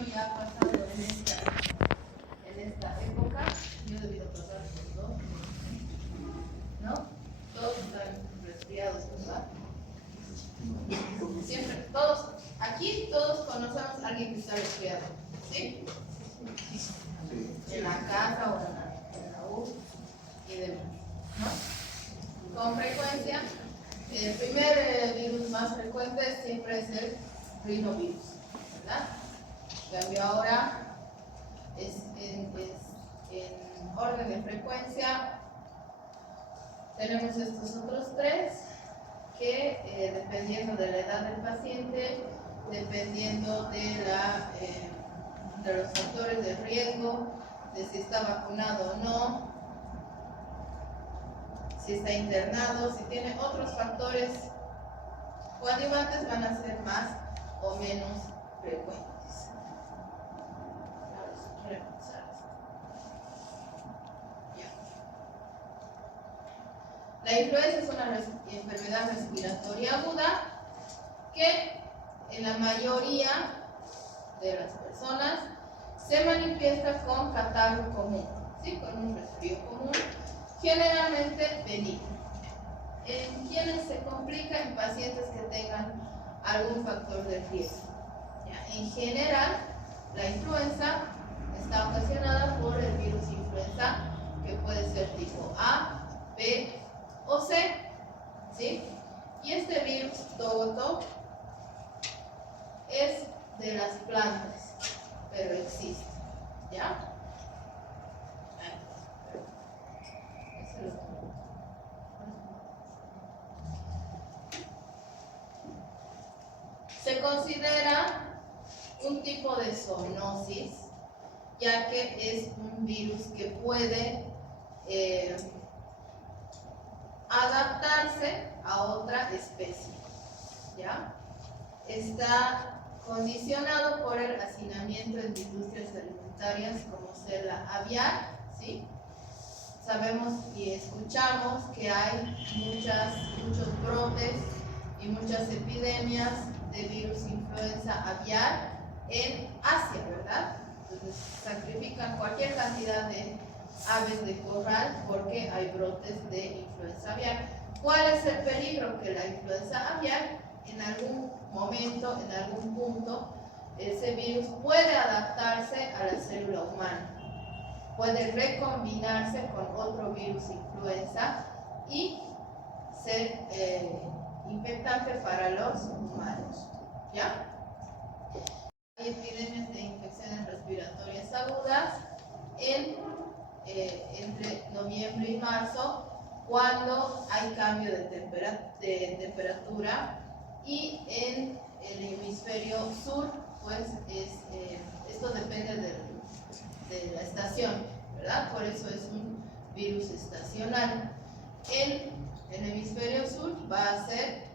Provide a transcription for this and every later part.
año ya ha pasado en esta época. Yo he debido pasar por dos, ¿no? Todos están resfriados, ¿verdad? Siempre, todos, aquí todos conocemos a alguien que está resfriado, ¿sí? En la casa o en la U y demás, ¿no? Con frecuencia, el primer virus más frecuente siempre es el rinovirus, ¿verdad? En cambio ahora es en orden de frecuencia. Tenemos estos otros tres que dependiendo de la edad del paciente, dependiendo de los factores de riesgo, de si está vacunado o no, si está internado, si tiene otros factores coadyuvantes, van a ser más o menos frecuentes. La influenza es una enfermedad respiratoria aguda que en la mayoría de las personas se manifiesta con catarro común, ¿sí? Con un resfrío común, generalmente benigno. En quienes se complica, en pacientes que tengan algún factor de riesgo. ¿Ya? En general, la influenza está ocasionada por el virus influenza, que puede ser tipo A, B o C, ¿sí? Y este virus togoto es de las plantas, pero existe, ¿ya? Se considera un tipo de zoonosis, ya que es un virus que puede adaptarse a otra especie, ¿ya? Está condicionado por el hacinamiento en industrias alimentarias como ser la aviar, ¿sí? Sabemos y escuchamos que hay muchos brotes y muchas epidemias de virus influenza aviar en Asia, ¿verdad? Entonces sacrifican cualquier cantidad de aves de corral porque hay brotes de influenza aviar. ¿Cuál es el peligro? Que la influenza aviar en algún momento, en algún punto, ese virus puede adaptarse a la célula humana, puede recombinarse con otro virus influenza y ser infectante para los humanos, ¿ya? Hay epidemias de infecciones respiratorias agudas entre noviembre y marzo, cuando hay cambio de temperatura, y en el hemisferio sur, pues esto depende de la estación, ¿verdad? Por eso es un virus estacional. En el hemisferio sur va a ser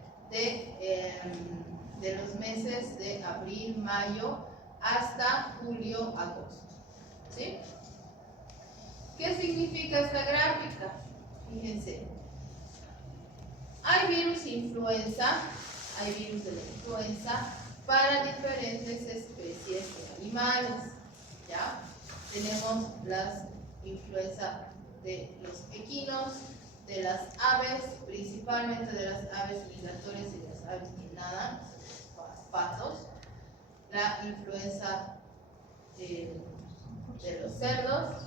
de los meses de abril, mayo hasta julio, agosto, ¿sí? ¿Qué significa esta gráfica? Fíjense, hay virus influenza, hay virus de la influenza para diferentes especies de animales, ¿ya? Tenemos las influenza de los equinos, de las aves, principalmente de las aves migratorias y de las aves que nadan, los patos, la influenza de los cerdos,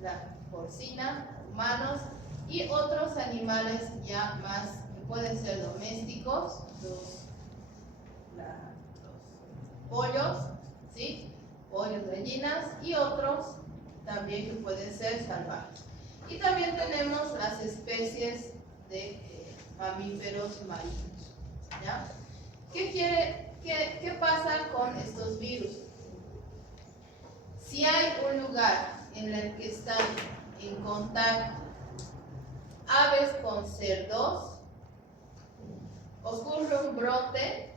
la porcina, humanos y otros animales ya más que pueden ser domésticos, los pollos, ¿sí? Pollos, gallinas y otros también que pueden ser salvajes. Y también tenemos las especies de mamíferos marinos, ¿ya? ¿Qué pasa con estos virus? Si hay un lugar en el que están en contacto aves con cerdos, ocurre un brote,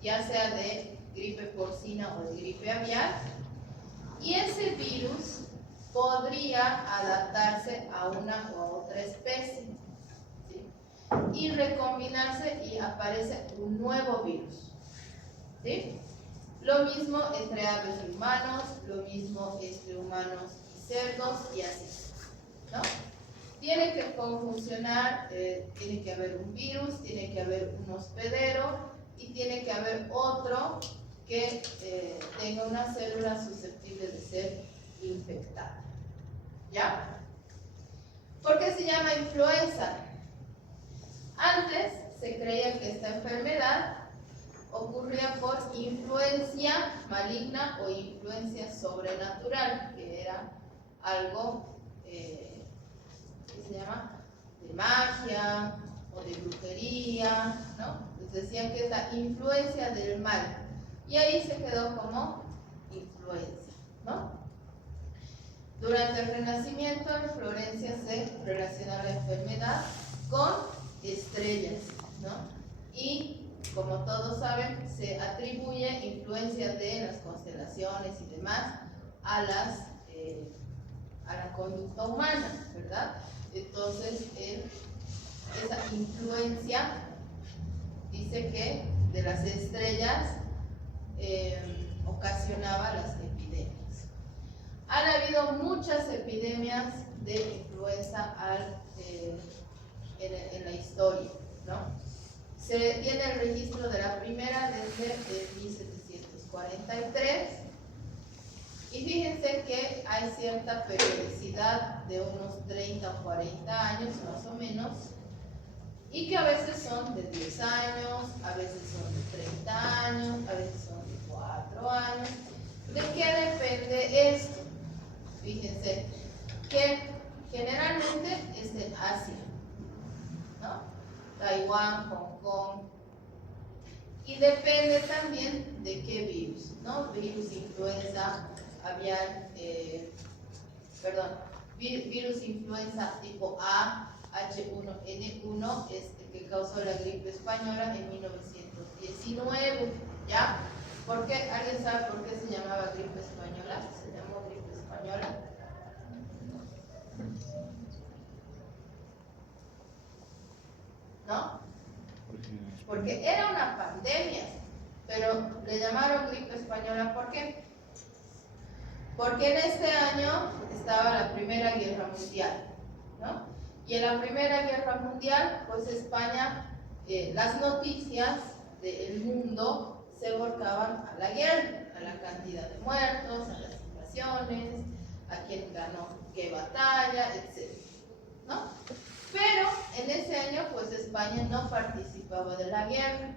ya sea de gripe porcina o de gripe aviar, y ese virus podría adaptarse a una u otra especie, ¿sí? Y recombinarse y aparece un nuevo virus, ¿sí? Lo mismo entre aves y humanos, lo mismo entre humanos y cerdos y así, ¿no? Tiene que conjuncionar, tiene que haber un virus, tiene que haber un hospedero y tiene que haber otro que tenga una célula susceptible de ser infectada. ¿Ya? ¿Por qué se llama influenza? Antes se creía que esta enfermedad ocurría por influencia maligna o influencia sobrenatural, que era algo ¿qué se llama? De magia o de brujería, ¿no? Les decían que es la influencia del mal. Y ahí se quedó como influencia, ¿no? Durante el Renacimiento en Florencia se relaciona la enfermedad con estrellas, ¿no? Y como todos saben, se atribuye influencia de las constelaciones y demás a la conducta humana, ¿verdad? Entonces, esa influencia dice que de las estrellas ocasionaba las epidemias. Han habido muchas epidemias de influenza en la historia, ¿no? Se tiene el registro de la primera desde 1743 y fíjense que hay cierta periodicidad de unos 30 o 40 años más o menos y que a veces son de 10 años, a veces son de 30 años, a veces son de 4 años. ¿De qué depende esto? Fíjense que generalmente es en Asia, ¿no? Taiwán, Hong Kong, y depende también de qué virus, ¿no? Virus influenza aviar, virus influenza tipo A, H1N1 es el que causó la gripe española en 1919, ¿ya? ¿Por qué? ¿Alguien sabe por qué se llamaba gripe española? Se llamó gripe española. ¿No? Porque era una pandemia, pero le llamaron gripe española, ¿por qué? Porque en este año estaba la Primera Guerra Mundial, ¿no? Y en la Primera Guerra Mundial, pues España, las noticias del mundo se volcaban a la guerra, a la cantidad de muertos, a las invasiones, a quién ganó qué batalla, etc., ¿no? Pero en ese año, pues España no participaba de la guerra.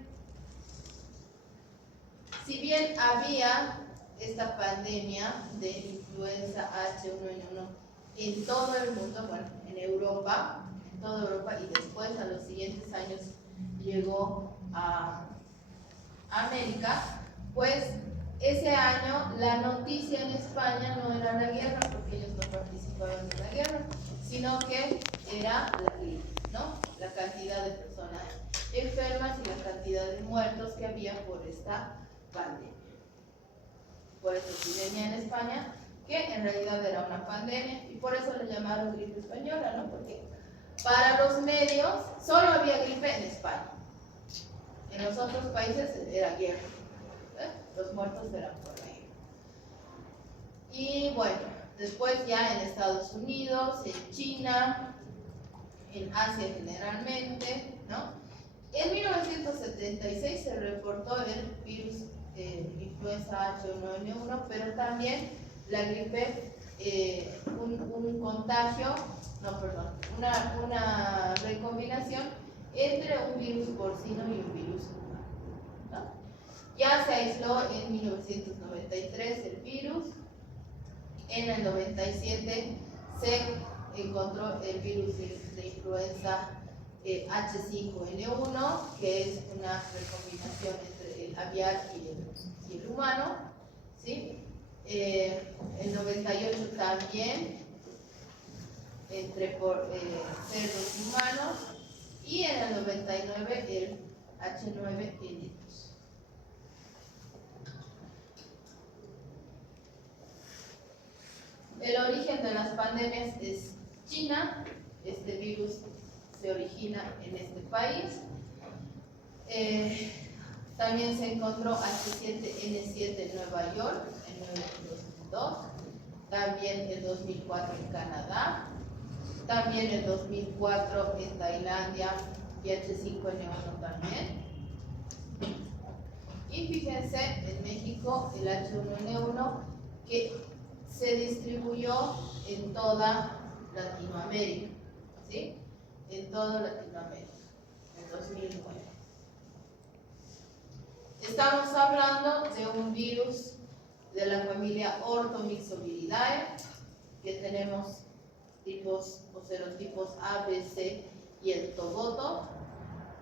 Si bien había esta pandemia de influenza H1N1 en todo el mundo, bueno, en Europa, en toda Europa, y después a los siguientes años llegó a América, pues ese año la noticia en España no era la guerra, porque ellos no participaban en la guerra, sino que era la gripe, ¿no? La cantidad de personas enfermas y la cantidad de muertos que había por esta pandemia. Por esta epidemia en España, que en realidad era una pandemia, y por eso le llamaron gripe española, ¿no? Porque para los medios solo había gripe en España. En los otros países era guerra, los muertos eran por la guerra. Y bueno, después ya en Estados Unidos, en China, en Asia generalmente, ¿no? En 1976 se reportó el virus influenza H1N1, pero también la gripe, un contagio, una recombinación entre un virus porcino y un virus humano, ¿no? Ya se aisló en 1993 el virus. En el 97 se encontró el virus de influenza H5N1, que es una recombinación entre el aviar y el humano, ¿sí? El 98 también entre cerdos y humanos, y en el 99 el H9N2. El origen de las pandemias es China. Este virus se origina en este país. También se encontró H7N7 en Nueva York en 2002. También en 2004 en Canadá. También en 2004 en Tailandia y H5N1 también. Y fíjense, en México el H1N1 que se distribuyó en toda Latinoamérica, ¿sí? En toda Latinoamérica, en 2009. Estamos hablando de un virus de la familia Orthomyxoviridae, que tenemos tipos o serotipos A, B, C y el togoto.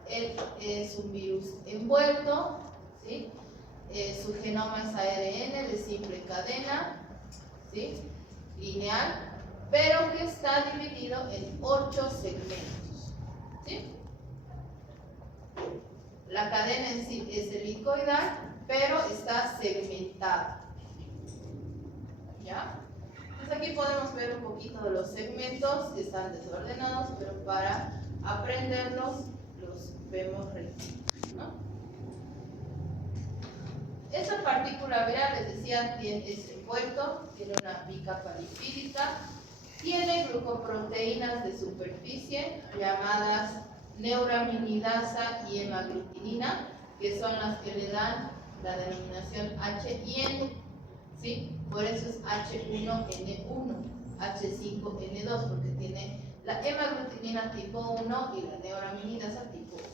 Él es un virus envuelto, ¿sí? Su genoma es ARN de simple cadena, ¿sí? Lineal, pero que está dividido en 8 segmentos, ¿sí? La cadena en sí es helicoidal, pero está segmentada, ¿ya? Entonces aquí podemos ver un poquito de los segmentos, están desordenados, pero para aprenderlos los vemos rectos, ¿no? Esta partícula viral, les decía, es envuelto, tiene una bicapa lipídica, tiene glucoproteínas de superficie llamadas neuraminidasa y hemaglutinina, que son las que le dan la denominación H y N, ¿sí? Por eso es H1N1, H5N2, porque tiene la hemaglutinina tipo 1 y la neuraminidasa tipo 1,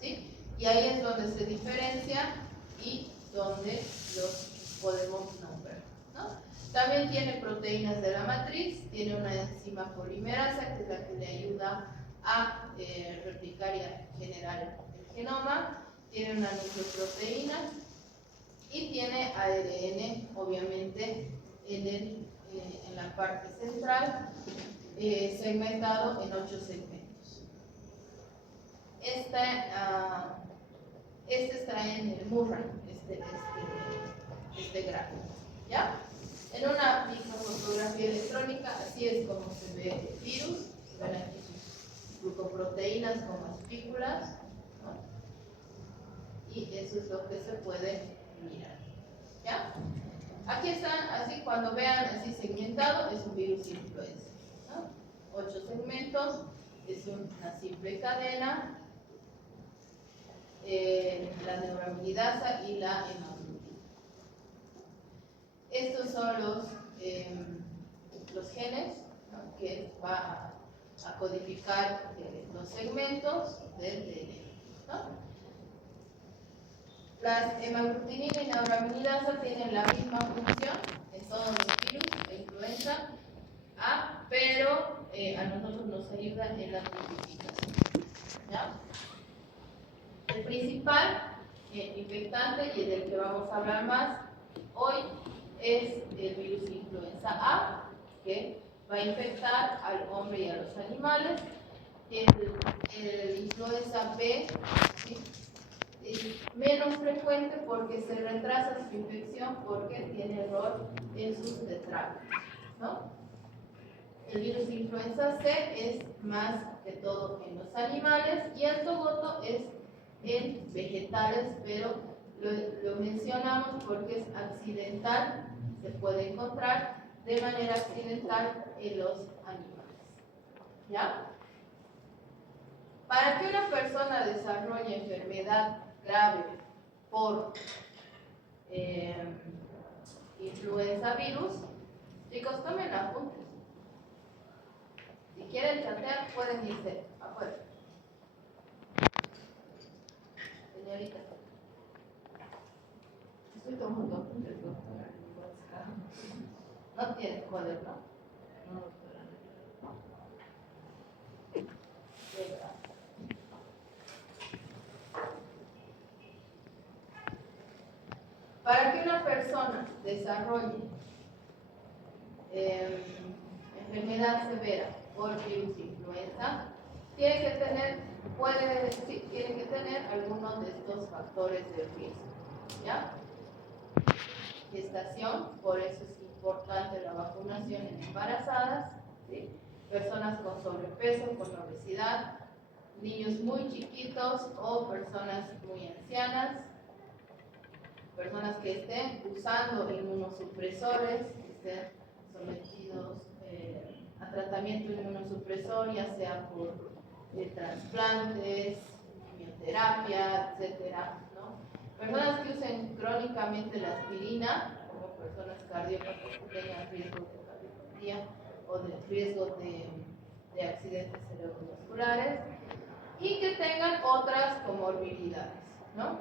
¿sí? Y ahí es donde se diferencia y donde los podemos nombrar, ¿no? También tiene proteínas de la matriz, tiene una enzima polimerasa que es la que le ayuda a replicar y a generar el genoma, tiene una nucleoproteína y tiene ARN, obviamente, en la parte central, segmentado en 8 segmentos. Este está en el Murray, este gráfico, ¿ya? En una microfotografía electrónica, así es como se ve el virus. Ven aquí sus glucoproteínas como espículas, ¿no? Y eso es lo que se puede mirar, ¿ya? Aquí están, así cuando vean así segmentado, es un virus influenza, ¿no? 8 segmentos, es una simple cadena, la neuraminidasa y la hemaglutina. Estos son los genes, ¿no? Que va a codificar los segmentos del DNA, ¿no? Las hemaglutinina y neuraminidasa tienen la misma función en todos los virus de influenza A, pero a nosotros nos ayudan en la tipificación, ¿ya? El principal infectante y del que vamos a hablar más hoy es el virus influenza A, que va a infectar al hombre y a los animales. El influenza B, ¿sí? Es menos frecuente porque se retrasa su infección porque tiene error en sus tetrámeros, ¿no? El virus influenza C es más que todo en los animales y el togoto es en vegetales, pero lo mencionamos porque es accidental, se puede encontrar de manera accidental en los animales, ¿ya? Para que una persona desarrolle enfermedad grave por influenza virus, chicos, tomen apuntes. Si quieren chatear, pueden irse afuera. Señorita, estoy tomando apuntes, doctora. ¿No tiene cuaderno? No, doctora. Para que una persona desarrolle enfermedad severa por virus influenza, tiene que tener algunos de estos factores de riesgo, ¿ya? Gestación, por eso es importante la vacunación en embarazadas, ¿sí? Personas con sobrepeso, con obesidad, niños muy chiquitos o personas muy ancianas, personas que estén usando inmunosupresores, que estén sometidos a tratamiento inmunosupresor, ya sea por trasplantes, quimioterapia, etcétera, ¿no? Personas que usen crónicamente la aspirina, como personas cardiópatas que tengan riesgo de cardiopatía o de riesgo de accidentes cerebrovasculares, y que tengan otras comorbilidades, ¿no?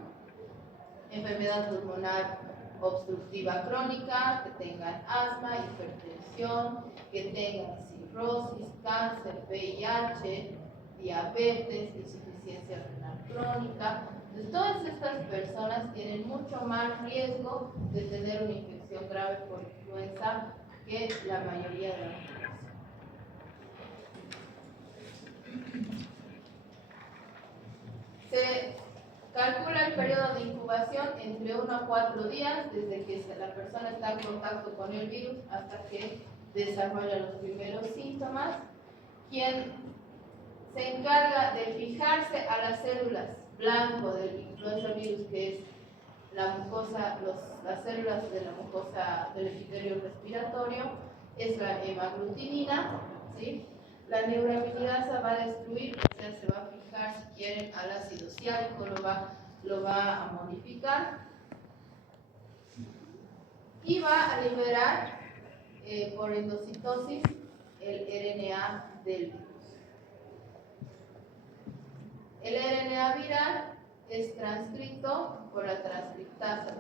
Enfermedad pulmonar obstructiva crónica, que tengan asma, hipertensión, que tengan cirrosis, cáncer, VIH, diabetes, insuficiencia renal crónica. Entonces, todas estas personas tienen mucho más riesgo de tener una infección grave por influenza que la mayoría de la población. Se calcula el periodo de incubación entre 1 a 4 días desde que la persona está en contacto con el virus hasta que desarrolla los primeros síntomas. Quien se encarga de fijarse a las células blanco del influenza virus, que es la mucosa, las células de la mucosa del epitelio respiratorio, es la hemaglutinina, ¿sí? La neuraminidasa va a destruir, o sea, se va a fijar, si quieren, al ácido ciálico, lo va a modificar y va a liberar por endocitosis el RNA del virus. El RNA viral es transcrito por la transcriptasa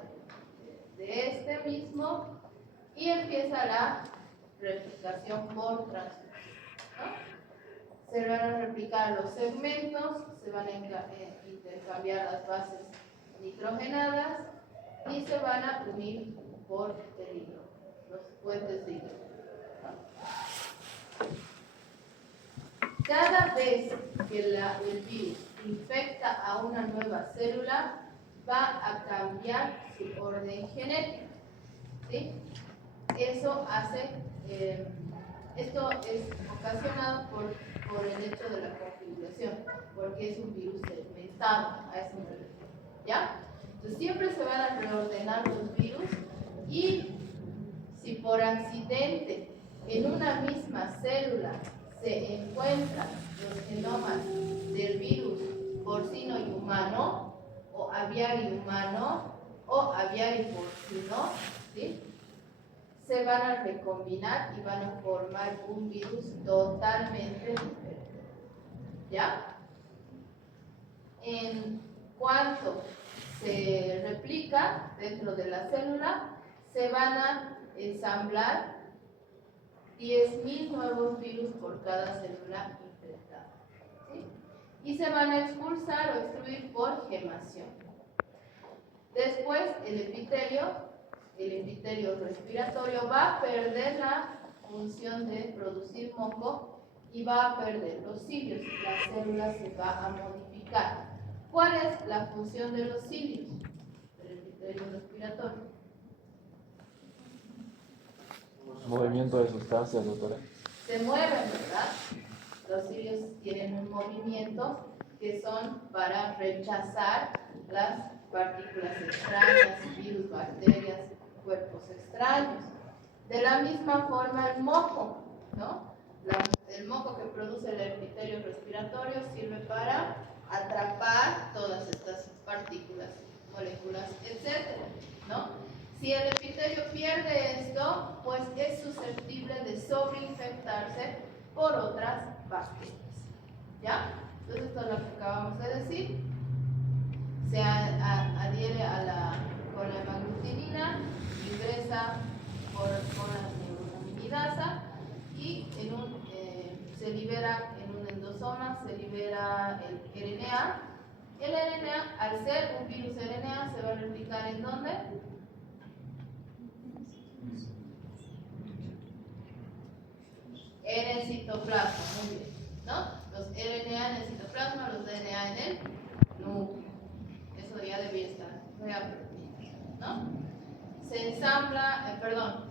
de este mismo y empieza la replicación por transcripción, ¿no? Se van a replicar los segmentos, se van a intercambiar las bases nitrogenadas y se van a unir por el hidrógeno, los puentes de hidrógeno, ¿no? Cada vez que el virus infecta a una nueva célula, va a cambiar su orden genético, ¿sí? Eso hace, esto es ocasionado por el hecho de la configuración, porque es un virus segmentado, a eso me refiero, ¿ya? Entonces siempre se van a reordenar los virus, y si por accidente en una misma célula se encuentran los genomas del virus porcino y humano, o aviar y humano, o aviar y porcino, ¿sí? Se van a recombinar y van a formar un virus totalmente diferente, ¿ya? En cuanto se replica dentro de la célula, se van a ensamblar 10.000 nuevos virus por cada célula infectada, ¿sí? Y se van a expulsar o extruir por gemación. Después el epitelio respiratorio va a perder la función de producir moco y va a perder los cilios. La célula se va a modificar. ¿Cuál es la función de los cilios del epitelio respiratorio? Movimiento de sustancias, doctora. Se mueven, ¿verdad? Los cilios tienen un movimiento que son para rechazar las partículas extrañas, virus, bacterias, cuerpos extraños. De la misma forma el moco, ¿no? El moco que produce el epitelio respiratorio sirve para atrapar todas estas partículas, moléculas, etcétera, ¿no? Si el epitelio pierde esto, pues es susceptible de sobreinfectarse por otras bacterias, ¿ya? Entonces esto es lo que acabamos de decir. Se adhiere con la hemaglutinina, ingresa por la neuraminidasa y se libera en un endosoma, se libera el RNA. El RNA, al ser un virus RNA, se va a replicar ¿en dónde? En el citoplasma, muy bien, ¿no? Los RNA en el citoplasma, los DNA en el núcleo. Eso ya debía estar reaprendido, ¿no? Se ensambla,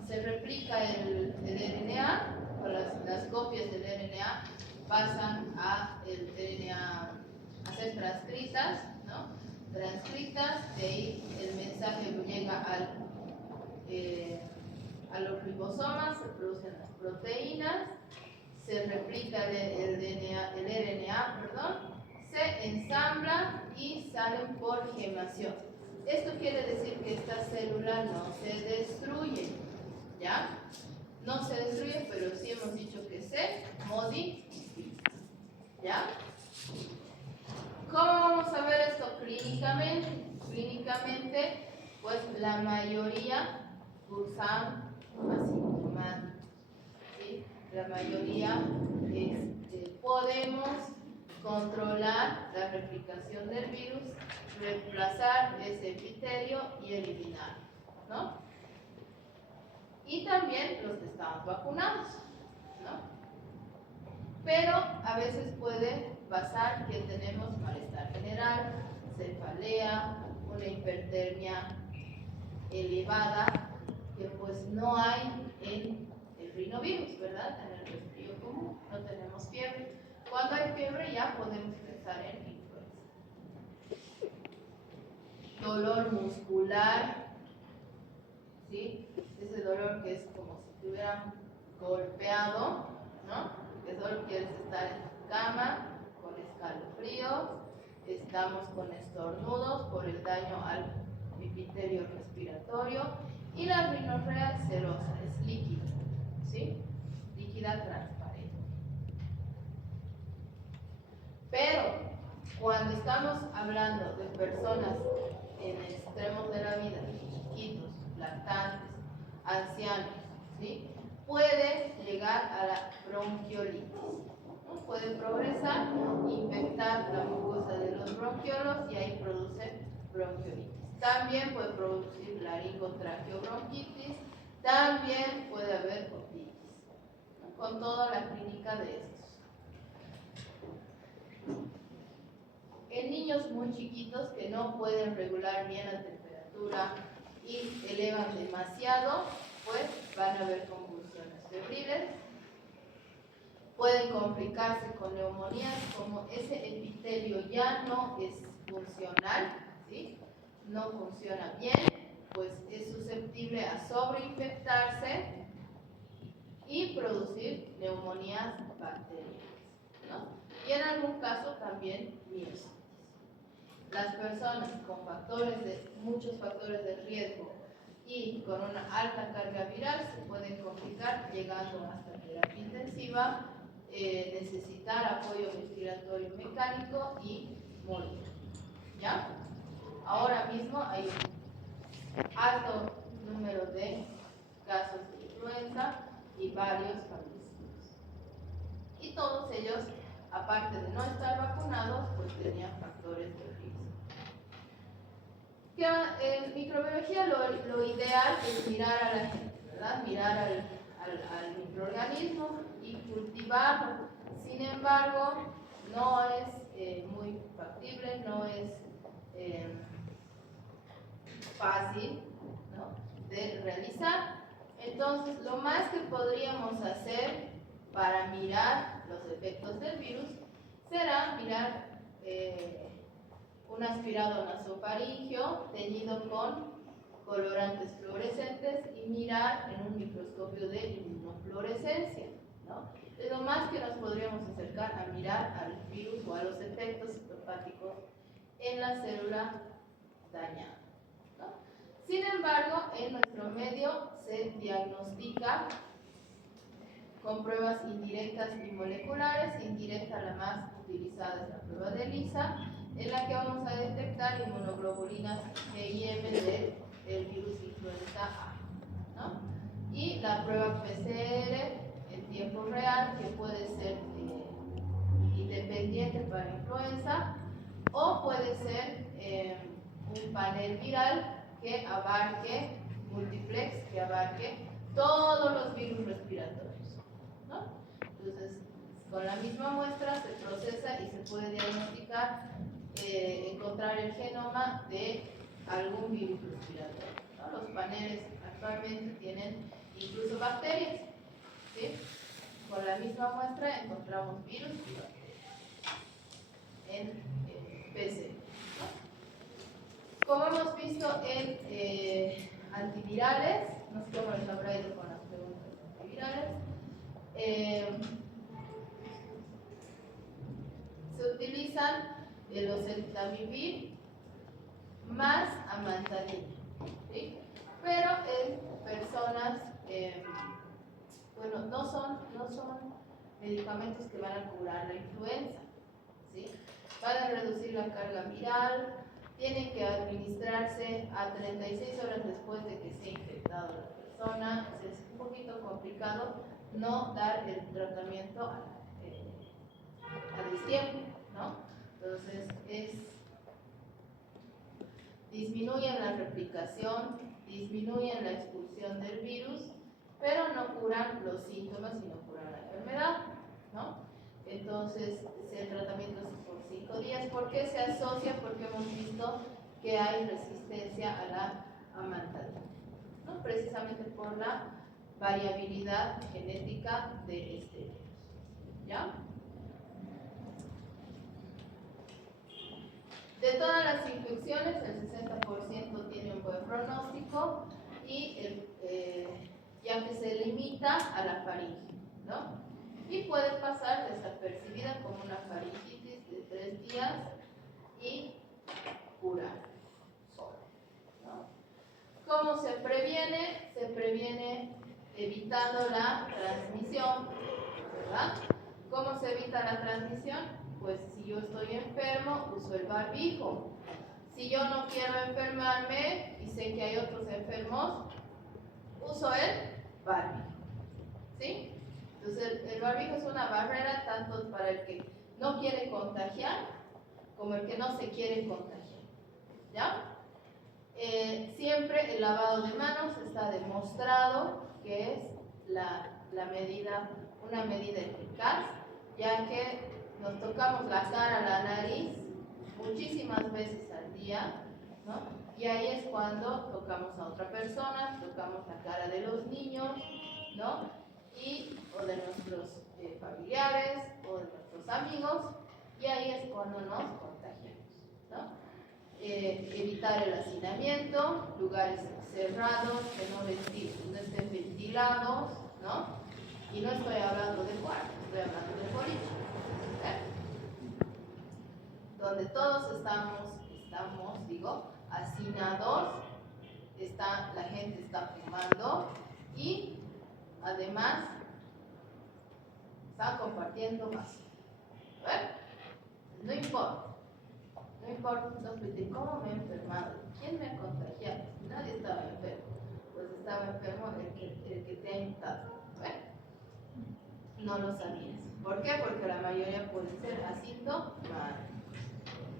se replica el RNA, o las copias del RNA pasan a el RNA a ser transcritas, ¿no? transcritas, de ahí el mensaje llega a los ribosomas, se producen las proteínas, se replica el RNA, se ensambla y salen por gemación. Esto quiere decir que esta célula no se destruye, ¿ya? No se destruye, pero sí hemos dicho que se modifica, ¿ya? ¿Cómo vamos a ver esto clínicamente? Clínicamente, pues la mayoría cursan asintomáticos, ¿sí? La mayoría podemos controlar la replicación del virus, reemplazar ese epitelio y eliminarlo, ¿no? Y también los que estamos vacunados, ¿no? Pero a veces puede pasar que tenemos malestar general, cefalea, una hipertermia elevada, que pues no hay en el rinovirus, ¿verdad? En el resfrío común no tenemos fiebre. Cuando hay fiebre ya podemos pensar en influenza. Dolor muscular, ¿sí? Ese dolor que es como si te hubieran golpeado, ¿no? Que solo quieres estar en tu cama con escalofríos, estamos con estornudos por el daño al epitelio respiratorio, y la rinorrea serosa es líquida, ¿sí? Líquida transparente. Pero cuando estamos hablando de personas en extremos de la vida, chiquitos, lactantes, ancianos, ¿sí? Puede llegar a la bronquiolitis, ¿no? Puede progresar, infectar la mucosa de los bronquiolos y ahí produce bronquiolitis. También puede producir laringotraqueobronquitis, también puede haber otitis, ¿no? Con toda la clínica de estos. En niños muy chiquitos que no pueden regular bien la temperatura y elevan demasiado, pues van a haber convulsiones febriles. Pueden complicarse con neumonías, como ese epitelio ya no es funcional, ¿sí? No funciona bien, pues es susceptible a sobreinfectarse y producir neumonías bacterianas, ¿no? Y en algún caso también miositis. Las personas con muchos factores de riesgo y con una alta carga viral se pueden complicar llegando hasta terapia intensiva, necesitar apoyo respiratorio mecánico y morir, ¿ya? Ahora mismo hay un alto número de casos de influenza y varios fallecidos. Y todos ellos, aparte de no estar vacunados, pues tenían factores de riesgo. En microbiología lo ideal es mirar a la gente, ¿verdad? Mirar al microorganismo y cultivarlo. Sin embargo, no es muy factible, no es fácil, ¿no?, de realizar. Entonces, lo más que podríamos hacer para mirar los efectos del virus será mirar un aspirado nasofaringeo teñido con colorantes fluorescentes y mirar en un microscopio de inmunofluorescencia, ¿no? Es lo más que nos podríamos acercar a mirar al virus o a los efectos citopáticos en la célula dañada, ¿no? Sin embargo, en nuestro medio se diagnostica con pruebas indirectas y moleculares. Indirecta, la más utilizada, es la prueba de ELISA, en la que vamos a detectar inmunoglobulinas G y M del virus influenza A, ¿no? Y la prueba PCR en tiempo real, que puede ser independiente para influenza, o puede ser un panel viral que abarque, multiplex, que abarque todos los virus respiratorios, ¿no? Entonces, con la misma muestra se procesa y se puede diagnosticar, encontrar el genoma de algún virus respiratorio, ¿no? Los paneles actualmente tienen incluso bacterias, ¿sí? Con la misma muestra encontramos virus y bacterias en PCR, ¿no? como hemos visto en antivirales, no sé cómo les habrá ido con las preguntas antivirales, se utilizan el oseltamivir más amantadina, ¿sí? Pero en personas, bueno, no son medicamentos que van a curar la influenza, ¿sí? Van a reducir la carga viral, tienen que administrarse a 36 horas después de que se ha infectado la persona. O sea, es un poquito complicado no dar el tratamiento a destiempo, ¿no? Entonces, disminuyen la replicación, disminuyen la expulsión del virus, pero no curan los síntomas y no curan la enfermedad, ¿no? Entonces, el tratamiento es por 5 días. ¿Por qué se asocia? Porque hemos visto que hay resistencia a la amantadina, ¿no? Precisamente por la variabilidad genética de este virus, ¿ya? De todas las infecciones, el 60% tiene un buen pronóstico y ya que se limita a la faringe, ¿no? Y puede pasar desapercibida como una faringitis de 3 días y curar solo, ¿no? ¿Cómo se previene? Se previene evitando la transmisión, ¿verdad? ¿Cómo se evita la transmisión? Pues si yo estoy enfermo, uso el barbijo. Si yo no quiero enfermarme y sé que hay otros enfermos, uso el barbijo, ¿sí? Entonces el barbijo es una barrera tanto para el que no quiere contagiar como el que no se quiere contagiar, ¿ya? Siempre el lavado de manos está demostrado que es una medida eficaz, ya que nos tocamos la cara, la nariz muchísimas veces al día, ¿no? Y ahí es cuando tocamos a otra persona, tocamos la cara de los niños, ¿no? O de nuestros familiares o de nuestros amigos, y ahí es cuando nos contagiamos, ¿no? Evitar el hacinamiento, lugares cerrados que no estén ventilados, ¿no? Y no estoy hablando de cuarto, estoy hablando de boliche, donde todos estamos hacinados, la gente está fumando y además están compartiendo vasos. No importa, cómo me he enfermado, quién me ha contagiado, nadie estaba enfermo, pues estaba enfermo el que te ha infectado. No lo sabías. ¿Por qué? Porque la mayoría puede ser asintomáticos,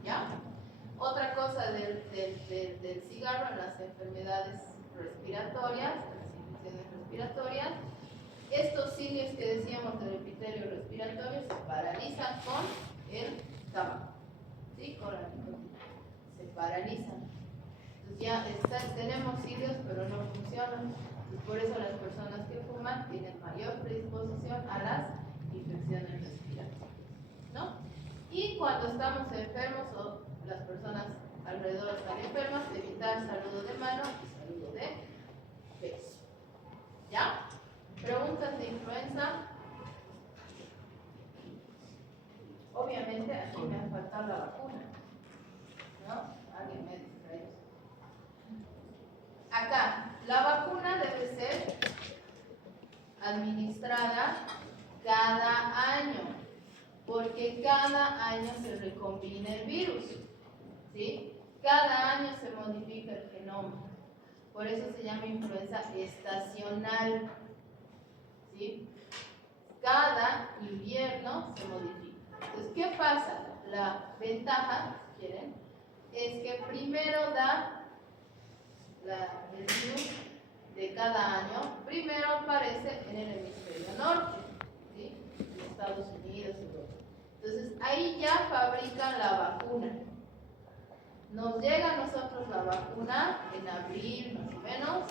¿ya? Otra cosa del cigarro en las enfermedades respiratorias, las infecciones respiratorias, estos cilios que decíamos del epitelio respiratorio se paralizan con el tabaco, ¿sí? Con la nicotina. Se paralizan. Entonces ya tenemos cilios, pero no funcionan. Entonces, por eso las personas que fuman tienen mayor predisposición a las infecciones respiratorias, ¿no? Y cuando estamos enfermos o las personas alrededor están enfermas, evitar saludo de mano y saludo de beso, ¿ya? Preguntas de influenza. Obviamente aquí me ha faltado la vacuna, ¿no? Alguien me distrae. Acá, la vacuna debe ser administrada cada año, porque cada año se recombina el virus, ¿sí? Cada año se modifica el genoma, por eso se llama influenza estacional, ¿sí? Cada invierno se modifica. Entonces, ¿qué pasa? La ventaja, si quieren, es que primero da el virus de cada año, primero aparece en el hemisferio norte, ¿sí? En Estados Unidos y Europa. Entonces, ahí ya fabrican la vacuna. Nos llega a nosotros la vacuna en abril, más o menos,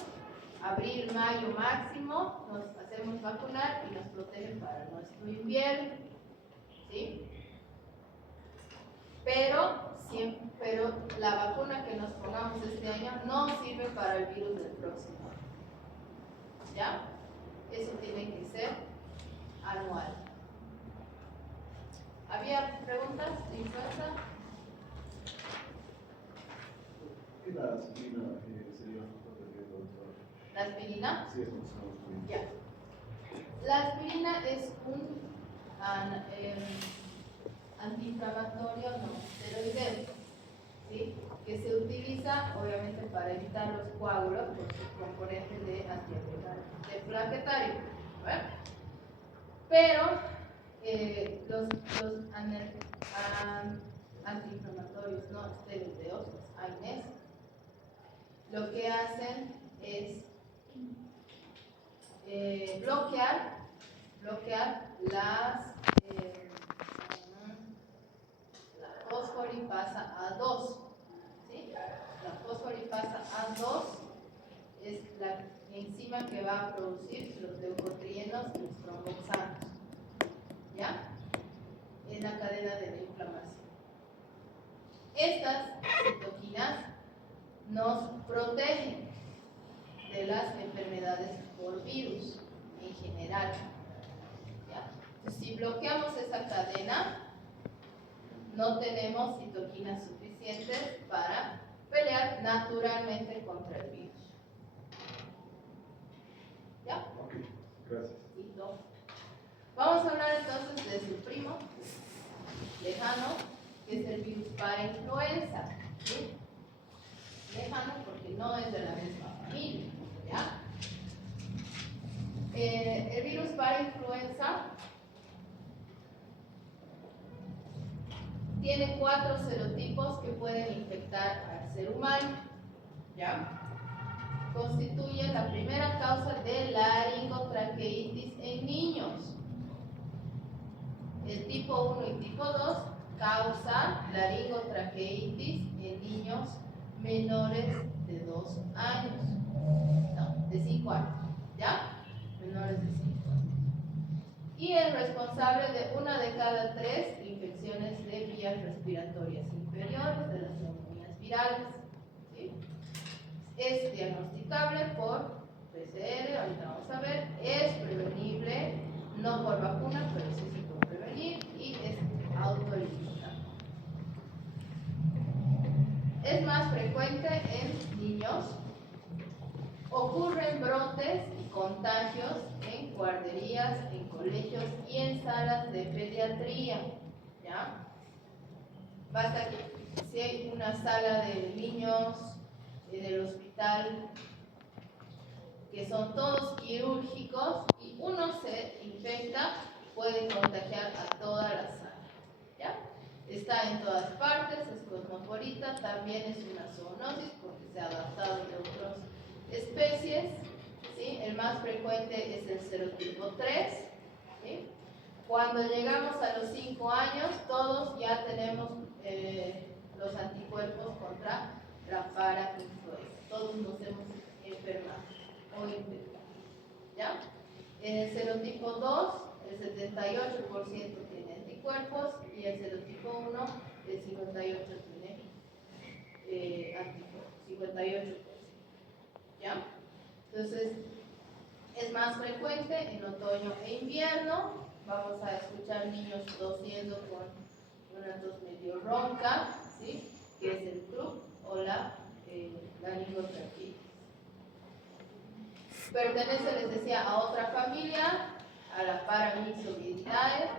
abril, mayo máximo, nos hacemos vacunar y nos protegen para nuestro invierno, ¿sí? Pero pero la vacuna que nos pongamos este año no sirve para el virus del próximo año. ¿Ya? Eso tiene que ser anual. ¿Había preguntas de influenza? ¿Qué la aspirina sería protegiendo, doctor? ¿La aspirina? Sí, es muy Ya. La aspirina es un antiinflamatorio no esteroideo, ¿sí? Que se utiliza obviamente para evitar los coágulos por sus componentes de antiplaquetario. Pero los antiinflamatorios no esteroideos, los AINES, lo que hacen es bloquear la fosfolipasa A2. ¿Sí? La fosfolipasa A2 es la enzima que va a producir los leucotrienos y los tromboxanos. ¿Ya? En la cadena de la inflamación. Estas citoquinas nos protegen de las enfermedades por virus en general. ¿Ya? Entonces, si bloqueamos esa cadena, no tenemos citoquinas suficientes para pelear naturalmente contra el virus. ¿Ya? Ok, gracias. Listo. Vamos a hablar entonces de su primo lejano, que es el virus parainfluenza. ¿Sí? Lejano porque no es de la misma familia. ¿Ya? El virus parainfluenza tiene 4 serotipos que pueden infectar al ser humano. ¿Ya? Constituye la primera causa de laringotraqueitis en niños. El tipo 1 y tipo 2 causa laringotraqueitis en niños menores de 2 años. No, de 5 años. ¿Ya? Menores de 5 años. Y es responsable de 1 de cada 3 infecciones de vías respiratorias inferiores, de las neumonías virales. ¿Sí? Es diagnosticable por PCR, ahorita vamos a ver, es prevenible, no por vacuna, pero sí se puede prevenir y es autolimitante. Es más frecuente en niños, ocurren brotes y contagios en guarderías, en colegios y en salas de pediatría. ¿Ya? Basta que si hay una sala de niños en el hospital que son todos quirúrgicos y uno se infecta, puede contagiar a toda la sala. ¿Ya? Está en todas partes, es cosmopolita, también es una zoonosis porque se ha adaptado de otras especies. ¿Sí? El más frecuente es el serotipo 3. ¿Sí? Cuando llegamos a los 5 años, todos ya tenemos los anticuerpos contra la parainfluenza. Todos nos hemos enfermado o infectado. ¿Ya? En el serotipo 2, el 78% tiene anticuerpos y el serotipo 1, el 58% tiene anticuerpos. 58%. ¿Ya? Entonces, es más frecuente en otoño e invierno. Vamos a escuchar niños tosiendo con una tos medio ronca, ¿sí? Que es el croup o la laringotraqueitis. Pertenece, les decía, a otra familia, a la Paramyxoviridae.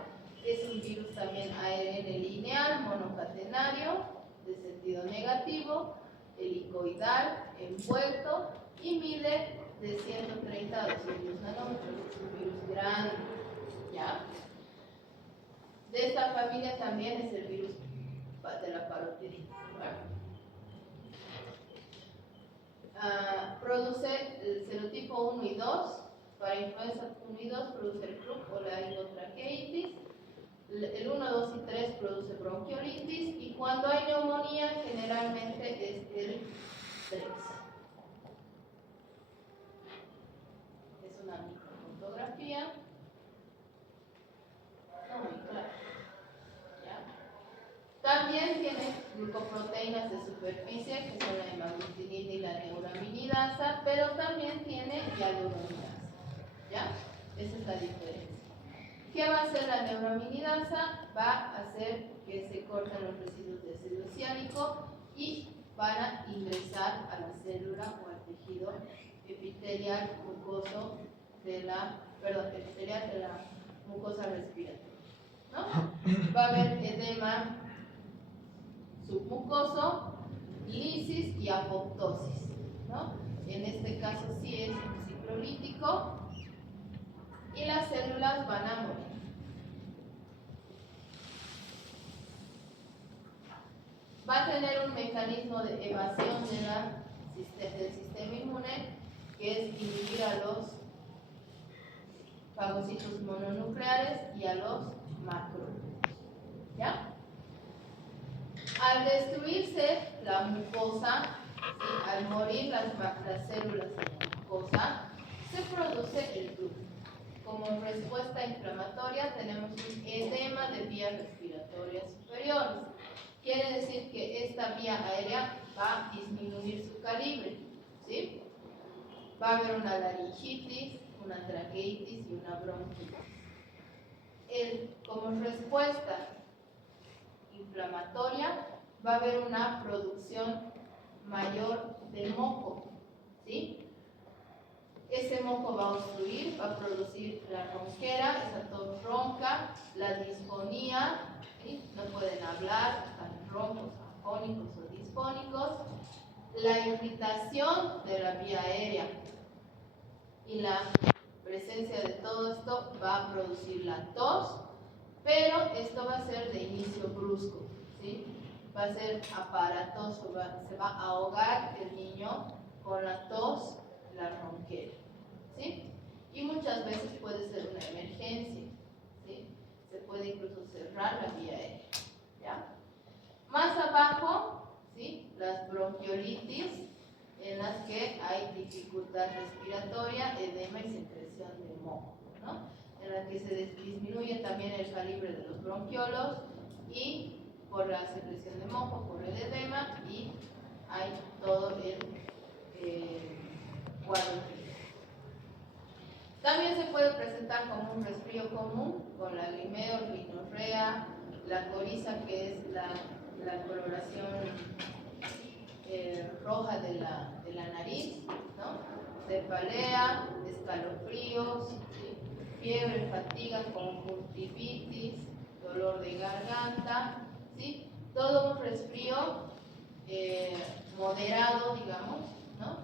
Es un virus también ARN lineal, monocatenario, de sentido negativo, helicoidal, envuelto y mide de 130 a 200 nanómetros. Es un virus grande. ¿Ya? De esta familia también es el virus de la parotiditis. Produce el serotipo 1 y 2, para influenza 1 y 2 produce el croup o laringotraqueitis, el 1, 2 y 3 produce bronquiolitis y cuando hay neumonía generalmente es el 3. Es una microfotografía. No muy claro. ¿Ya? También tiene glucoproteínas de superficie, que son la hemaglutinina y la neuraminidasa, pero también tiene hialuronidasa. ¿Ya? Esa es la diferencia. ¿Qué va a hacer la neuraminidasa? Va a hacer que se corten los residuos de ácido ciánico y van a ingresar a la célula o al tejido epitelial mucoso epitelial de la mucosa respiratoria, ¿no? Va a haber edema submucoso, lisis y apoptosis, ¿no? En este caso sí es un ciclo lítico y las células van a morir. Va a tener un mecanismo de evasión del sistema inmune, que es inhibir a los fagocitos mononucleares y a los macrófagos. ¿Ya? Al destruirse la mucosa, ¿sí? Al morir las células de la mucosa, se produce el flujo. Como respuesta inflamatoria tenemos un edema de vías respiratorias superiores. Quiere decir que esta vía aérea va a disminuir su calibre, ¿sí? Va a haber una laringitis, una traqueitis y una bronquitis. Como respuesta inflamatoria va a haber una producción mayor de moco, ¿sí? Ese moco va a obstruir, va a producir la ronquera, esa tos ronca, la disfonía, ¿sí? No pueden hablar, están roncos, afónicos o disfónicos, la irritación de la vía aérea y la presencia de todo esto va a producir la tos, pero esto va a ser de inicio brusco, ¿sí? Va a ser aparatoso, se va a ahogar el niño con la tos, la ronquera, ¿sí? Y muchas veces puede ser una emergencia, ¿sí? Se puede incluso cerrar la vía aérea, ¿ya? Más abajo, ¿sí? Las bronquiolitis, en las que hay dificultad respiratoria, edema y secreción de moco, ¿no? En la que se disminuye también el calibre de los bronquiolos y por la secreción de moco, por el edema, y hay todo el cuadro clínico. También se puede presentar como un resfrío común, con lagrimeo, rinorrea, la coriza, que es la coloración roja de la nariz, ¿no? Cefalea, escalofríos, ¿sí? Fiebre, fatiga, conjuntivitis, dolor de garganta, ¿sí? Todo un resfrío moderado, digamos, ¿no?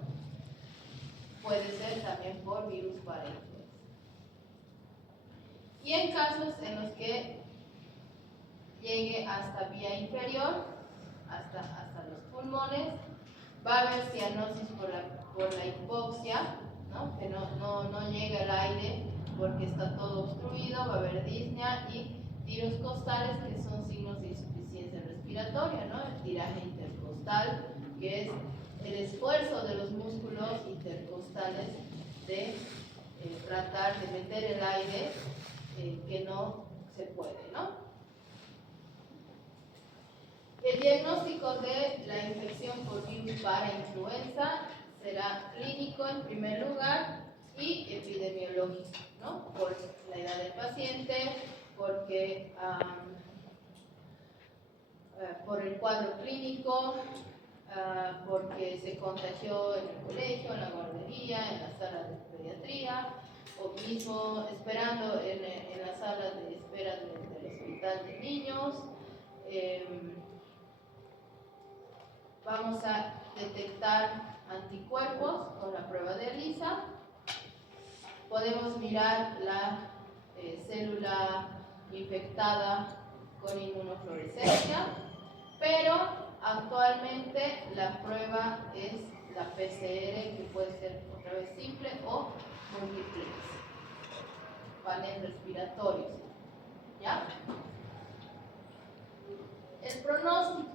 Puede ser también por virus para influenza. Y en casos en los que llegue hasta vía inferior, hasta los pulmones, va a haber cianosis por la hipoxia, ¿no? Que no llega el aire porque está todo obstruido, va a haber disnea y tiros costales, que son signos de insuficiencia respiratoria, ¿no? El tiraje intercostal, que es el esfuerzo de los músculos intercostales de tratar de meter el aire que no se puede, ¿no? El diagnóstico de la infección por virus para influenza será clínico en primer lugar y epidemiológico, ¿no? Por la edad del paciente, porque por el cuadro clínico, porque se contagió en el colegio, en la guardería, en la sala de pediatría, o mismo esperando en la sala de espera del hospital de niños. Vamos a detectar anticuerpos con la prueba de ELISA. Podemos mirar la célula infectada con inmunofluorescencia, pero actualmente la prueba es la PCR, que puede ser otra vez simple o multiplex, panel respiratorios, ¿ya? El pronóstico.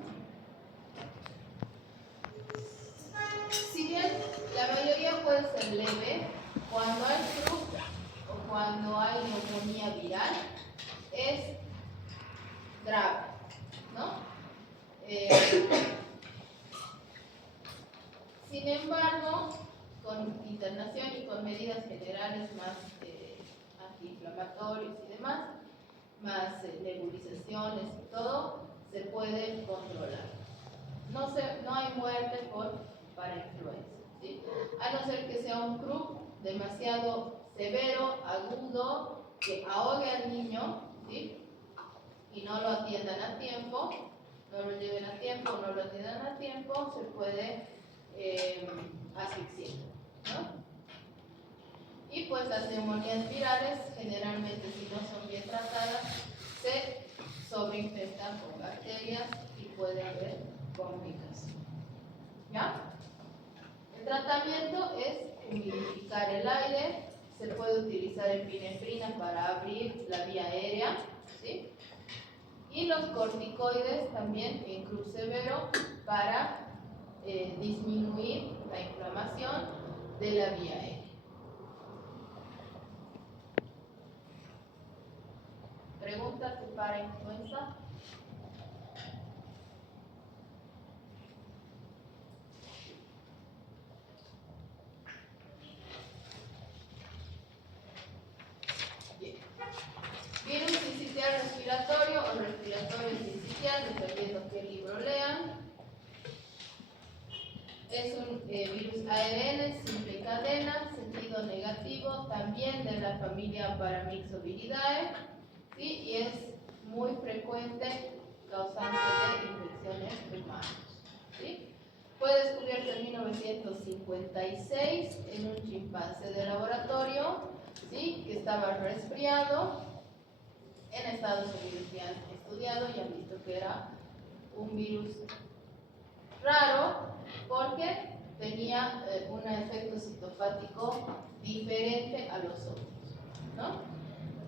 Si bien la mayoría puede ser leve, cuando hay flu o cuando hay neumonía viral es grave, ¿no? más nebulizaciones y todo, se puede controlar. No hay muerte por parainfluenza, ¿sí? A no ser que sea un croup demasiado severo, agudo, que ahogue al niño, ¿sí? Y no lo atiendan a tiempo, no lo lleven a tiempo, no lo atiendan a tiempo, se puede asfixiar, ¿no? Y pues las neumonías virales, generalmente si no son bien tratadas, se sobreinfectan con bacterias y puede haber complicaciones. ¿Ya? El tratamiento es humidificar el aire, se puede utilizar epinefrina para abrir la vía aérea, ¿sí? Y los corticoides también en cruz severo para disminuir la inflamación de la vía aérea. ¿Preguntas de parainfluenza? Bien. Virus sincitial respiratorio o respiratorio sincitial, dependiendo qué libro lean. Es un virus ARN, simple cadena, sentido negativo, también de la familia Paramyxoviridae, ¿sí? Y es muy frecuente causante de infecciones humanas, ¿sí? Fue descubierto en 1956 en un chimpancé de laboratorio, ¿sí? Que estaba resfriado. En Estados Unidos ya han estudiado y han visto que era un virus raro porque tenía un efecto citopático diferente a los otros, ¿no?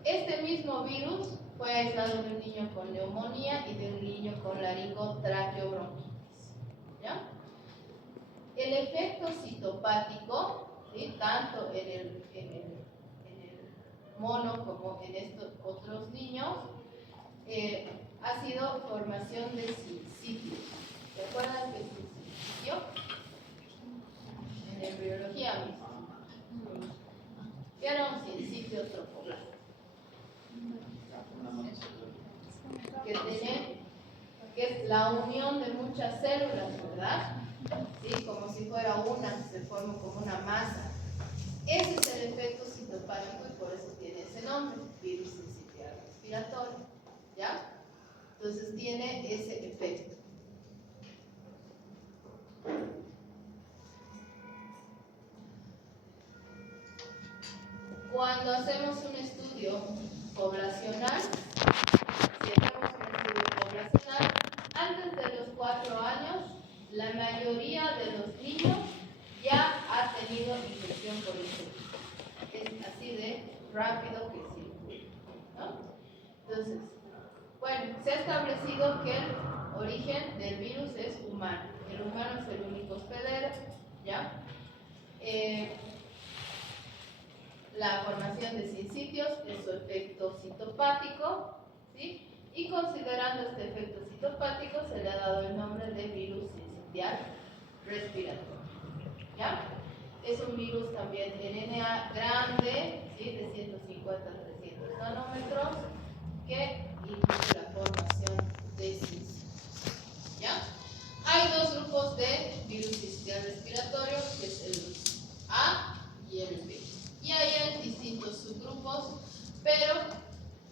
Este mismo virus fue aislado de un niño con neumonía y de un niño con laringotraqueobronquitis, ¿ya? El efecto citopático, ¿sí? Tanto en el mono como en estos otros niños, ha sido formación de sincitios. ¿Se acuerdan de sincitio? En embriología mismo. ¿Qué era un sincitio tropoblasto? Que es la unión de muchas células, ¿verdad? ¿Sí? Como si fuera una, se forma como una masa. Ese es el efecto citopático y por eso tiene ese nombre, virus sincitial respiratorio, ¿ya? Entonces tiene ese efecto. Cuando hacemos un estudio poblacional, antes de los 4 años, la mayoría de los niños ya ha tenido infección por este virus. Es así de rápido que circula, ¿no? Entonces, bueno, se ha establecido que el origen del virus es humano. El humano es el único hospedero, ¿ya? La formación de sincitios es su efecto citopático, ¿sí? Y considerando este efecto citopático se le ha dado el nombre de virus sincitial respiratorio, ¿ya? Es un virus también RNA grande, ¿sí? De 150 a 300 nanómetros, que induce la formación de sincitios, ¿ya? Hay dos grupos de virus sincitial respiratorio, que es el A y el B. Y hay distintos subgrupos, pero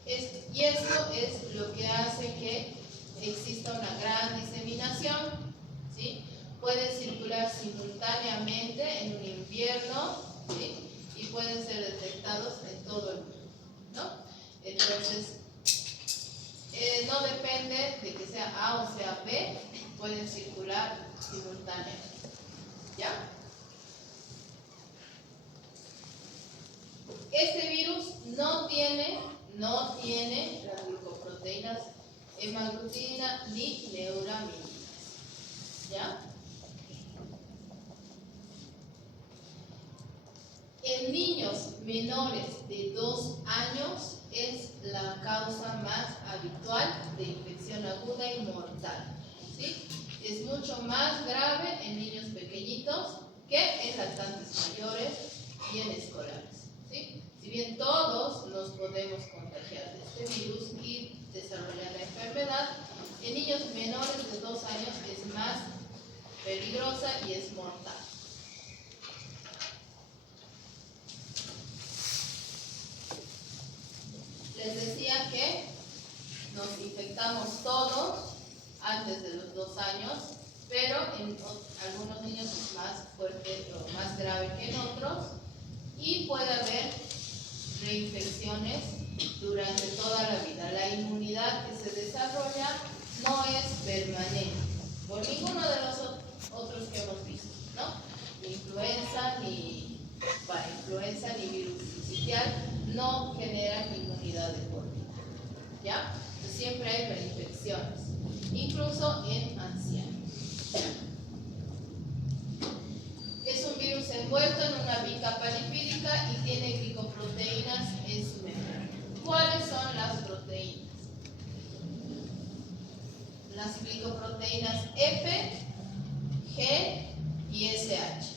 y esto es lo que hace que exista una gran diseminación, ¿sí? Pueden circular simultáneamente en un invierno, ¿sí? Y pueden ser detectados en todo el mundo, ¿no? Entonces, no depende de que sea A o sea B, pueden circular simultáneamente, ¿ya? Este virus no tiene las glucoproteínas hemaglutinina ni neuraminas, ¿ya? En niños menores de 2 años es la causa más habitual de infección aguda y mortal, ¿sí? Es mucho más grave en niños pequeñitos que en lactantes mayores y en escolares, ¿sí? Si bien todos los nos podemos contagiar de este virus y desarrollar la enfermedad. En niños menores de 2 años es más peligrosa y es mortal. Les decía que nos infectamos todos antes de los 2 años, pero en algunos niños es más fuerte o más grave que en otros, y puede haber reinfecciones durante toda la vida. La inmunidad que se desarrolla no es permanente, por ninguno de los otros que hemos visto, ¿no? Ni influenza, ni virus sincitial no generan inmunidad de por vida, ¿ya? Entonces, siempre hay reinfecciones, incluso en ancianos. Es un virus envuelto en una bicapa lipídica y tiene glicoproteínas en su membrana. ¿Cuáles son las proteínas? Las glicoproteínas F, G y SH,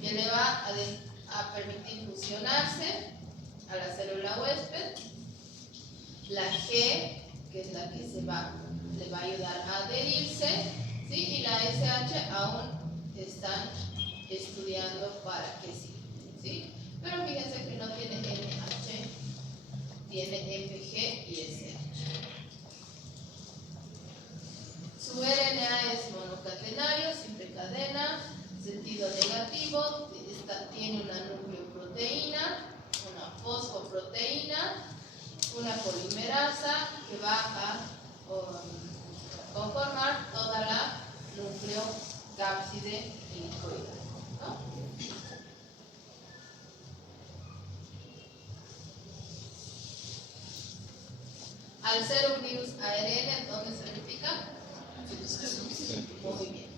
que le va a permitir fusionarse a la célula huésped. La G, que es la que le va a ayudar a adherirse, ¿sí? Y la SH aún están estudiando para qué sirve, ¿sí? Pero fíjense que no tiene NH, tiene FG y SH. Su RNA es monocatenario, simple cadena, sentido negativo, tiene una nucleoproteína, una fosfoproteína, una polimerasa que va a conformar toda la nucleocápside helicoidal, ¿no? Al ser un virus ARN, ¿dónde se replica? Muy bien.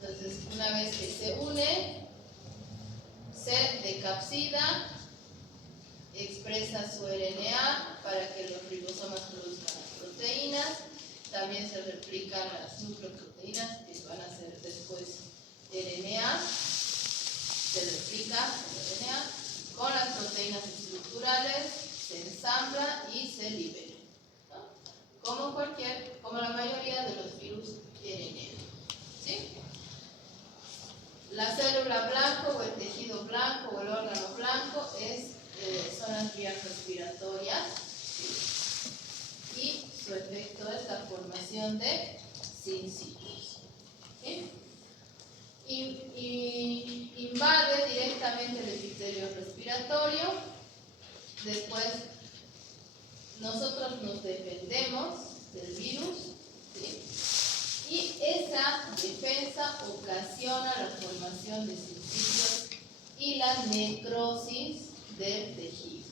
Entonces, una vez que se une, se decapsida, expresa su RNA para que los ribosomas produzcan las proteínas. También se replican las nucleoproteínas, que van a ser después RNA. Se replica el RNA con las proteínas estructurales, se ensambla y se libera, ¿no? Como la mayoría de los virus RNA, ¿sí? La célula blanco o el tejido blanco o el órgano blanco son las vías respiratorias, ¿sí? Y su efecto es la formación de sincitos, ¿sí? Invade directamente el epitelio respiratorio. Después nosotros nos defendemos del virus, ¿sí? Y esa defensa ocasiona la formación de sincitos y la necrosis del tejido,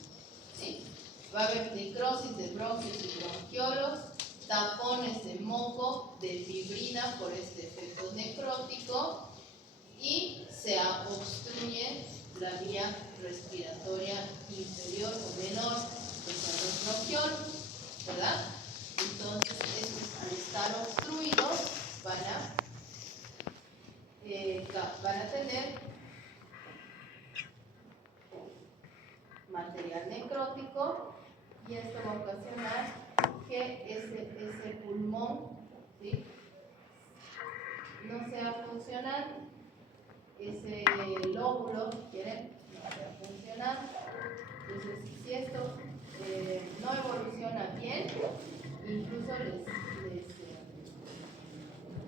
¿sí? Va a haber necrosis de bronquios y bronquiolos, tapones de moco, de fibrina por este efecto necrótico, y se obstruye la vía respiratoria inferior o menor, que son los bronquiolos, ¿verdad? Entonces, estos, al estar obstruidos, van a tener material necrótico, y esto va a ocasionar que ese pulmón, ¿sí?, no sea funcional, ese lóbulo, ¿quieren?, no sea funcional. Entonces, si esto no evoluciona bien, incluso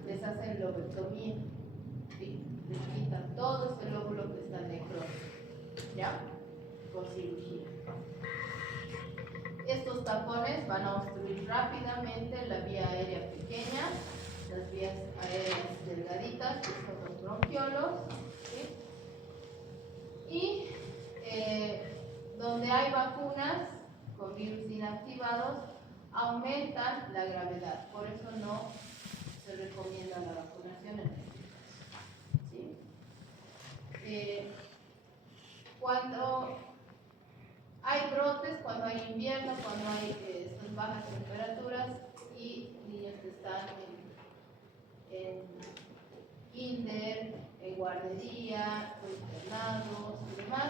les hacen lobectomía, ¿sí? Les quitan todo ese lóbulo que está necrótico, ¿ya?, por cirugía. Estos tapones van a obstruir rápidamente la vía aérea pequeña, las vías aéreas delgaditas, que son los bronquiolos, ¿sí? Y donde hay vacunas con virus inactivados, aumentan la gravedad. Por eso no se recomienda la vacunación en este caso, ¿sí? Cuando hay brotes, cuando hay invierno, cuando hay estas bajas temperaturas y niños que están en kinder, en guardería, o internados y demás,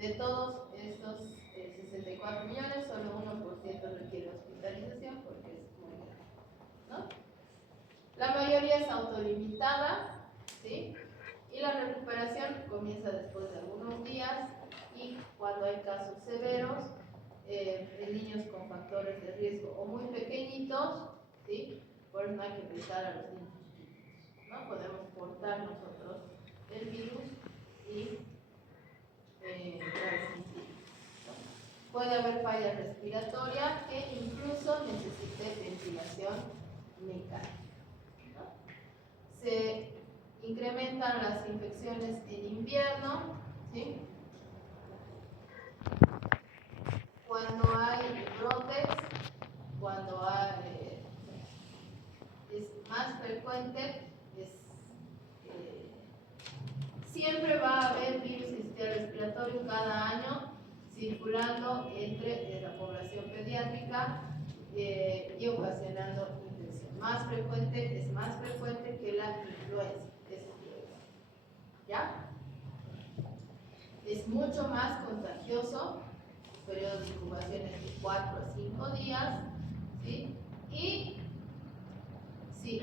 De todos estos 64 millones, solo 1% requiere hospitalización porque es muy grave, ¿no? La mayoría es autolimitada, ¿sí? Y la recuperación comienza después de algunos días y cuando hay casos severos, en niños con factores de riesgo o muy pequeñitos, ¿sí? Por eso no hay que pensar a los niños chiquitos, ¿no? Podemos portar nosotros el virus y transmitir, ¿no? Puede haber falla respiratoria que incluso necesite ventilación mecánica, ¿no? Se incrementan las infecciones en invierno, ¿sí? Cuando hay brotes, cuando hay, es más frecuente, siempre va a haber virus sincicial respiratorio cada año circulando entre la población pediátrica y ocasionando infección. Es más frecuente que la influenza. ¿Ya? Es mucho más contagioso, periodo de incubación es de 4 a 5 días, ¿sí? Y si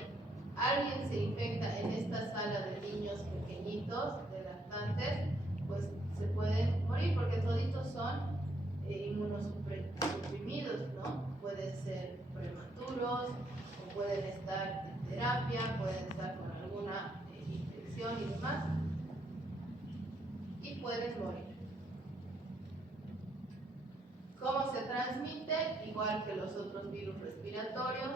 alguien se infecta en esta sala de niños pequeñitos, de lactantes, pues se pueden morir porque toditos son inmunosuprimidos, ¿no? Pueden ser prematuros, o pueden estar en terapia, pueden estar con alguna infección y demás, y pueden morir. ¿Cómo se transmite? Igual que los otros virus respiratorios,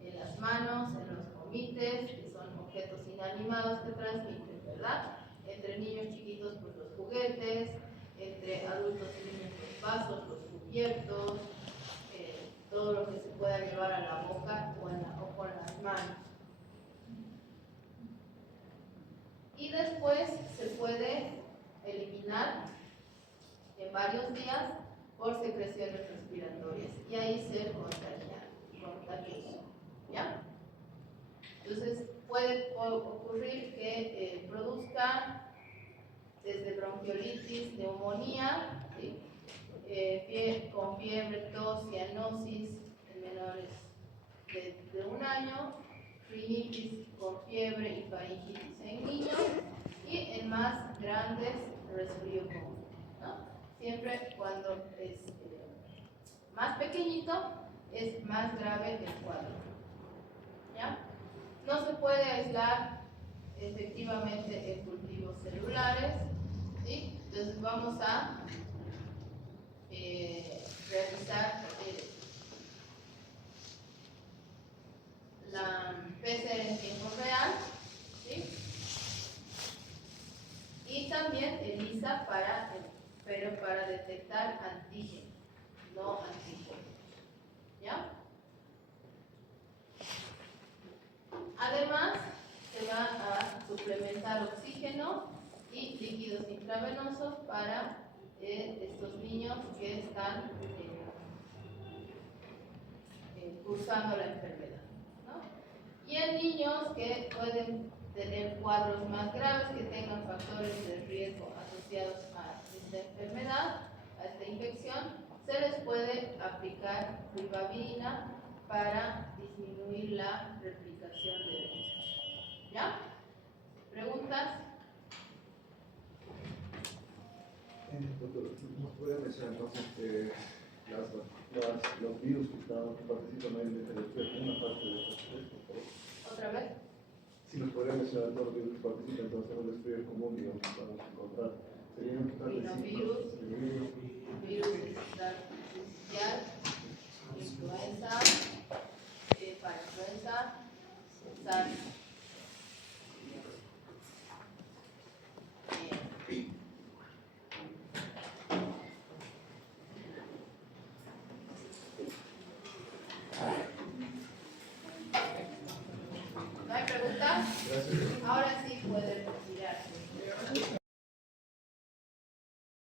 en las manos, en los gomites, que son objetos inanimados que transmiten, ¿verdad? Entre niños chiquitos, pues los juguetes, entre adultos y niños los vasos, los cubiertos, todo lo que se pueda llevar a la boca o con las manos. Y después se puede eliminar en varios días por secreciones respiratorias y ahí ser contagioso, ¿ya? Entonces puede ocurrir que produzca desde bronquiolitis, neumonía, ¿sí? Con fiebre, tos, cianosis en menores de 1 año, rinitis con fiebre y faringitis en niños y en más grandes resfrío común, ¿no? Siempre cuando es más pequeñito es más grave el cuadro, ¿ya? No se puede aislar efectivamente en cultivos celulares, ¿sí? Entonces vamos a realizar la PCR en tiempo real, ¿sí? Y también ELISA pero para detectar antígenos, no antígenos, ¿ya? Además, se va a suplementar oxígeno y líquidos intravenosos para estos niños que están cursando la enfermedad, ¿no? Y en niños que pueden tener cuadros más graves, que tengan factores de riesgo asociados a esta enfermedad, a esta infección, se les puede aplicar ribavirina para disminuir la replicación de virus. ¿Ya? ¿Preguntas? Doctor, ¿nos puede mencionar entonces que los virus que participan en el estrés, una parte de estos estrés, por favor? ¿Otra vez? Si nos podría mencionar todos los virus que participan entonces en el estrés común, digamos, que vamos a encontrar, serían un total de 5